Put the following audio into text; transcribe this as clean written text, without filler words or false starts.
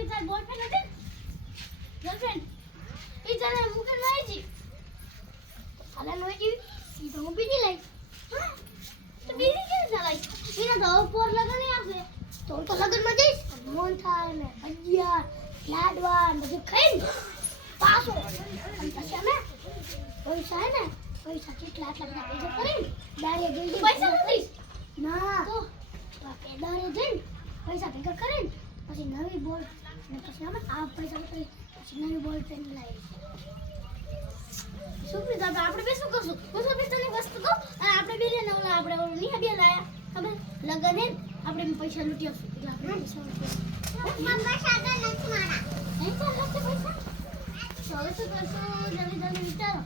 એ તાર બોયફ્રેન્ડ હતી ગર્લફ્રેન્ડ એ તને મુકે લઈ જી અલા નો જી ઈ તો હું બીજી લઈ તો બીજી કેમ ના લઈ એના તો પોર લગન આપે તો લગન માં જઈશ મોન થાય ને ભજીયા લાડવા બધું ખાઈને પાછો પછી અમે પૈસા હે ને પૈસા કેટલા પૈસા કરીને દારે જઈ પૈસા નથી ના તો પેદારે જઈને પૈસા ભેગા કરીને પછી નવી બોલ અને પછી અમે આ પૈસા ઉતરી પછી નવી બોલ પેન લાવી સુપ્રીત આપણે બે શું કરશું હું સુપ્રીત તને વસ્તુ કહું અને આપણે બે ને ઓલા આપણે નિહા બે લાયા ખબર લગન હે આપણે પૈસા લૂટી આવશું એટલે આપણે મમ્મા સાગર નથી મારા નહીં ચાલ પૈસા હવે શું કરશું જલ્દી જલ્દી વિચારો